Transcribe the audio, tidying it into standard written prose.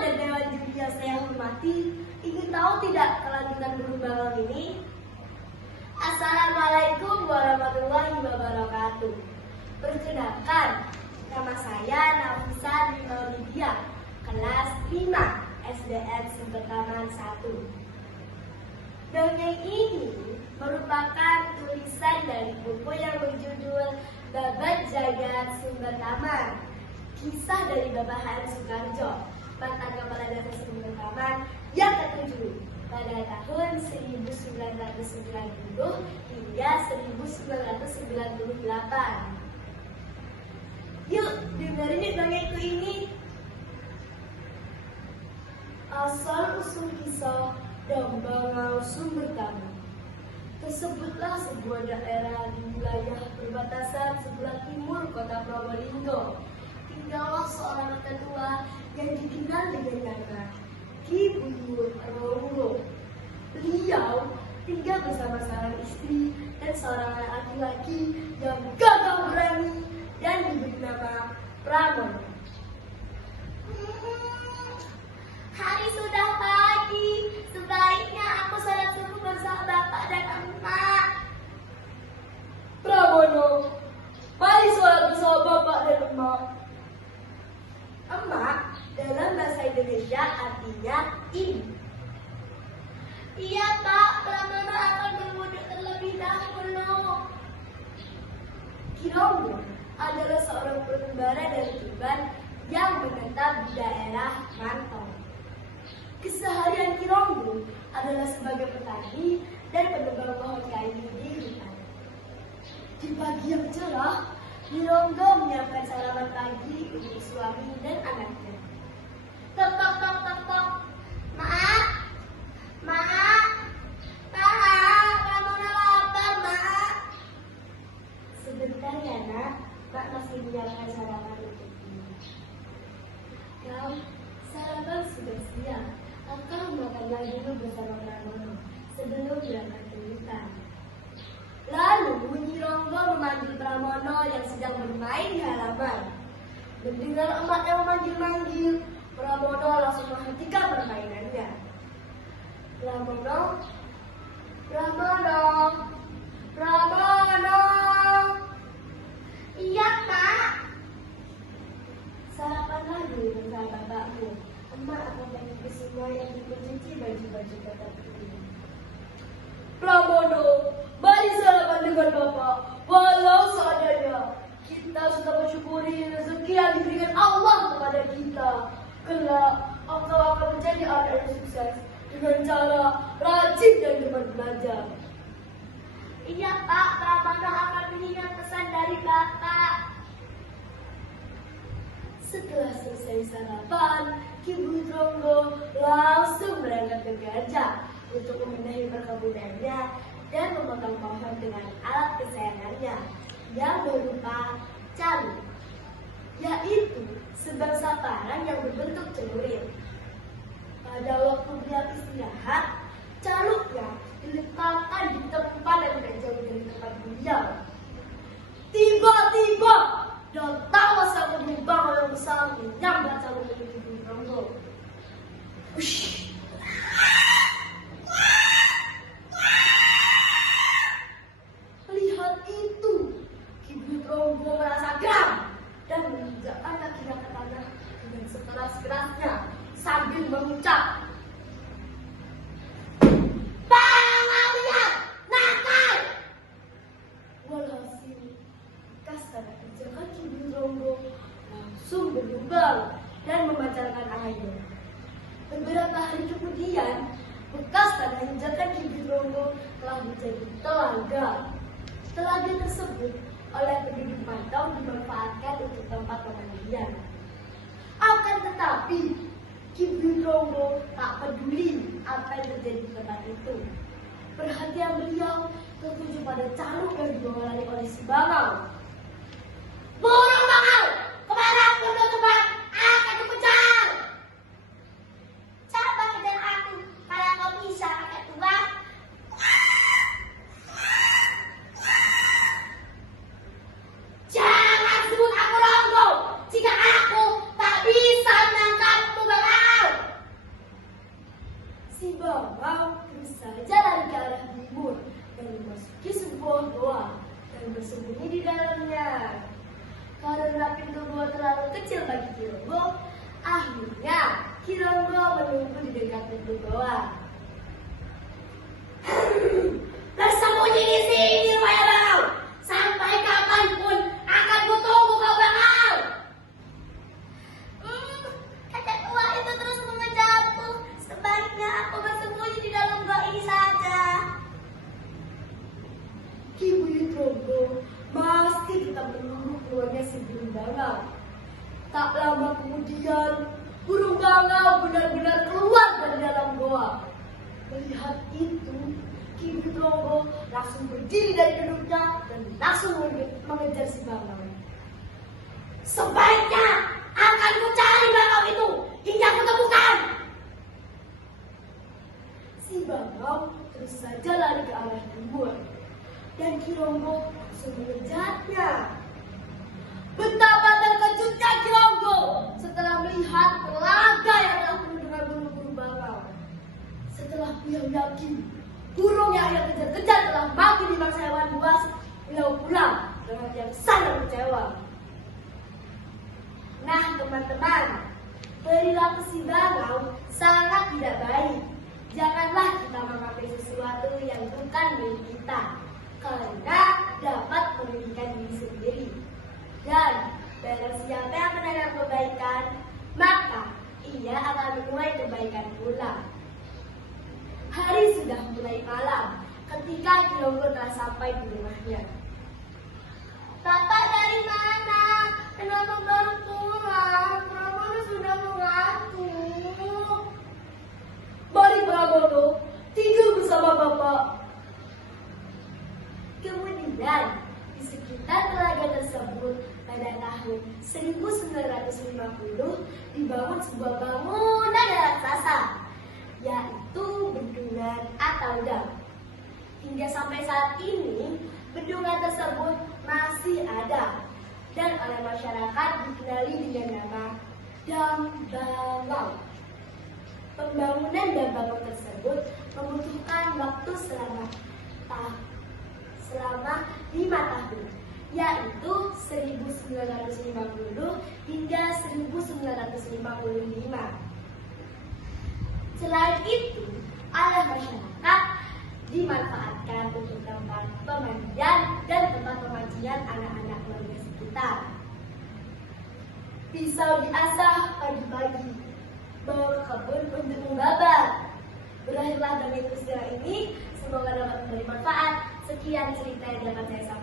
dan Dewan Juri yang saya hormati, ingin tahu tidak kelanjutan burung bangau ini? Assalamualaikum warahmatullahi wabarakatuh. Perkenalkan, nama saya Nafisa Lydia, kelas 5 SDN Sumber Taman 1. Dongeng ini merupakan tulisan dari buku yang berjudul Babat Jagat Sumber Taman. Kisah dari Bapak H.M. Soekarjo, mantan Kepala Desa Sumber Taman yang ke-7 pada tahun 1990 hingga 1998. Yuk, dengerin yuk dongengku ini. Asal usul kisah Dong Bangau Sumber Taman. Tersebutlah sebuah daerah di wilayah perbatasan sebelah timur kota Probolinggo. Tinggallah seorang tetua yang dikenal dengan nama Ki Buyut Ronggo. Beliau tinggal bersama seorang istri dan seorang anak laki-laki yang gagah berani dan diberi nama Pramono. Hari sudah pagi, sebaiknya aku sholat subuh bersama bapak dan emak. Pramono, mari sholat bersama bapak dan emak. Emak dalam bahasa Indonesia artinya ibu. Iya Pak, Pramono akan berwudu terlebih dahulu. Ki Ronggo adalah seorang pengembara dari Tuban yang menetap di daerah Rantau. Keseharian Ki Ronggo adalah sebagai petani dan penebang pohon kayu di hutan. Di pagi yang cerah, Ki Ronggo menyiapkan sarapan pagi untuk suami dan anaknya. Tok tok tok tok tok. Mak, mak, Pramono lapar mak. Sebentar ya nak, Pak masih menyiapkan sarapan untukmu. Kau, sarapan sudah siap. Engkau makanlah dulu bersama Pramono sebelum berangkat ke hutan. Lalu Ki Ronggo memanggil Pramono yang sedang bermain di halaman. Mendengar emaknya memanggil-manggil, Pramono langsung menghentikan permainannya. Pramono, Pramono, Pramono. Iya Mak. Sarapanlah dulu bersama bapakmu. Emak akan pergi ke sungai untuk mencuci baju-baju kotor ini. Pramono, mari sarapan dengan bapak. Walau seadanya, kita sudah mensyukuri rezeki yang diberikan Allah kepada kita. Kelak, engkau akan menjadi anak yang sukses dengan cara rajin dan gemar belajar. Iya Pak, Pramono akan mengingat pesan dari Bapak. Setelah selesai sarapan, Ki Buyut Ronggo langsung berangkat ke Gajah untuk membenahi perkebunannya dan memotong pohon dengan alat kesayangannya yang berupa calu, yaitu sebangsa parang yang berbentuk celurit. Pada waktu beliau istirahat, caluknya diletakkan di tempat yang tidak jauh dari tempat beliau. Tiba-tiba datanglah sang burung bangau yang besar menyambar caluk milik Ki Buyut Ronggo. Ush. Lihat itu, Ki Buyut Ronggo merasa geram dan menginjakkan kakinya ke tanah dengan sekeras-kerasnya sambil mengucap, Bangau lihat, nakal. walhasil kasar injakan Ki Buyut Ronggo langsung berlubang dan memancarkan air. Beberapa hari kemudian, bekas tanah injakan Ki Buyut Ronggo telah menjadi telaga. Telaga tersebut oleh penduduk Mantau dimanfaatkan untuk tempat pemandian. Akan tetapi, Ki Buyut Ronggo tak peduli apa yang terjadi di tempat itu. Perhatian beliau tertuju pada caluk yang dibawa lari oleh si bangau. Burung bangau, kemana pun kau terbang, akan kukejar. Coba kejar aku, kalau kau bisa pakai tumbang. Jangan sebut aku Ronggo, jika aku tak bisa menangkapmu bangau. Kironggo menunggu di dekat pintu goa. Bersembunyi di sini, rupanya bangau. Sampai kapanpun akan kutunggu kau bangau. Kakek tua itu terus mengejarku. Sebaiknya aku bersembunyi di dalam gua ini saja. Ki Buyut Ronggo masih tetap menunggu keluarnya si burung bangau. Tak lama kemudian, burung bangau benar-benar keluar dari dalam goa. Melihat itu, Ki Buyut Ronggo langsung berdiri dari duduknya dan langsung mengejar si bangau. Sebaiknya akan kucari bangau itu hingga kutemukan. Si bangau terus saja lari ke arah timur, dan Ki Ronggo langsung mengejarnya. Betapa terkejutnya Ki Ronggo setelah melihat telaga yang dilakukan dengan burung-burung bangau. Setelah beliau yakin burung yang ia kejar-kejar telah mati dimakan hewan buas, beliau pulang dengan yang sangat kecewa. Nah teman-teman, perilaku si bangau sangat tidak baik. Janganlah kita mengambil sesuatu yang bukan milik kita, karena dapat merugikan diri sendiri. Dan barang siapa yang menanam kebaikan, maka ia akan menuai kebaikan pula. Hari sudah mulai malam ketika Ki Ronggo telah sampai di rumahnya. Bapak dari mana? Kenapa baru pulang? Pramono sudah mengantuk. Mari Pramono, tidur bersama Bapak. Kemudian, di sekitar telaga tersebut pada tahun 1950 dibangun sebuah bangunan raksasa, yaitu bendungan atau dam. Hingga sampai saat ini, bendungan tersebut masih ada dan oleh masyarakat dikenali dengan nama Dam Bangau. Pembangunan dam Bangau tersebut membutuhkan waktu selama 5 tahun, yaitu 1950 hingga 1955. Selain itu, oleh masyarakat dimanfaatkan untuk tempat pemandian dan tempat pengajian anak-anak warga sekitar. Pisau diasah pagi-pagi, bawa ke kebun untuk membabat. Berakhirlah dengan peristiwa ini, semoga dapat memberi manfaat. Sekian cerita yang dapat saya sampaikan.